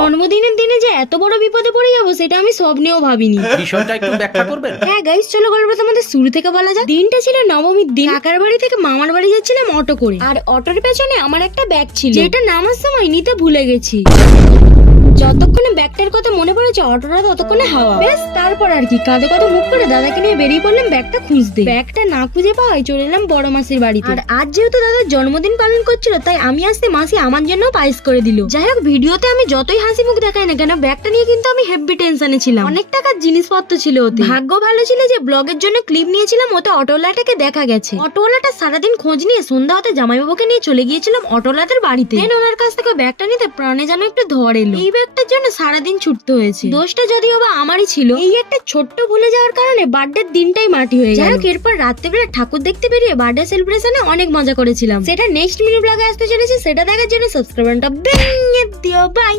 জন্মদিনের দিনে যে এত বড় বিপদে পড়ে যাবো সেটা আমি স্বপ্নেও ভাবিনি। বিষয়টা একটু ব্যাখ্যা করবেন? হ্যাঁ গাইস, চলো গল্পটা তোমাদের শুরু থেকে বলা যাক। দিনটা ছিল নবমীর দিন। কাকার বাড়ি থেকে মামার বাড়ি যাচ্ছিলাম অটো করে, আর অটোর পেছনে আমার একটা ব্যাগ ছিল যেটা নামার সময় নিতে ভুলে গেছি। যতক্ষণে ব্যাগটার কথা মনে পড়েছে অটোটা ততক্ষণে হাওয়া। বেশ, তারপর আর কি কাঁধে কাঁধে মুখ করে দাদাকে নিয়ে বেরিয়ে পড়লাম ব্যাগটা খুঁজতে। ব্যাগটা না খুঁজে পাওয়ায় চলে এলাম বড় মাসির বাড়িতে। আর আজ যেহেতু দাদার জন্মদিন পালন করছিল তাই আমি আসতে মাসি আমার জন্য পায়েস করে দিল। যাই হোক, ভিডিওতে আমি যতই হাসি মুখ দেখাই না কেন ব্যাগটা নিয়ে কিন্তু আমি হেভি টেনশনে ছিলাম। অনেক টাকার জিনিসপত্র ছিল ওতে। ভাগ্য ভালো ছিল যে ব্লগের জন্য ক্লিপ নিয়েছিলাম, ওতে অটোওয়ালাটাকে দেখা গেছে। অটোওয়ালাটা সারাদিন খোঁজ নিয়ে সন্ধ্যা হতে জামাইবাবুকে নিয়ে চলে গিয়েছিলাম অটোওয়ালাদের বাড়িতে। ওনার কাছ থেকে ব্যাগটা নিতে প্রাণে যেন একটু ধর এলো। এই ব্যাগটার জন্য সারাদিন ছুটতে হয়েছে। দোষটা যদিও বা আমারই ছিল। এই একটা ছোট্ট ভুলে যাওয়ার কারণে বার্থডে দিনটাই মাটি হয়ে গেল। এরপর রাত্রেবেলা ঠাকুর দেখতে বেরিয়ে বার্থডে সেলিব্রেশনে অনেক মজা করেছিলাম। সেটা নেক্সট মিনি ব্লগে আসতে চলেছে, সেটা দেখার জন্য সাবস্ক্রাইব বাটনটা ভেঙে দিও। বাই।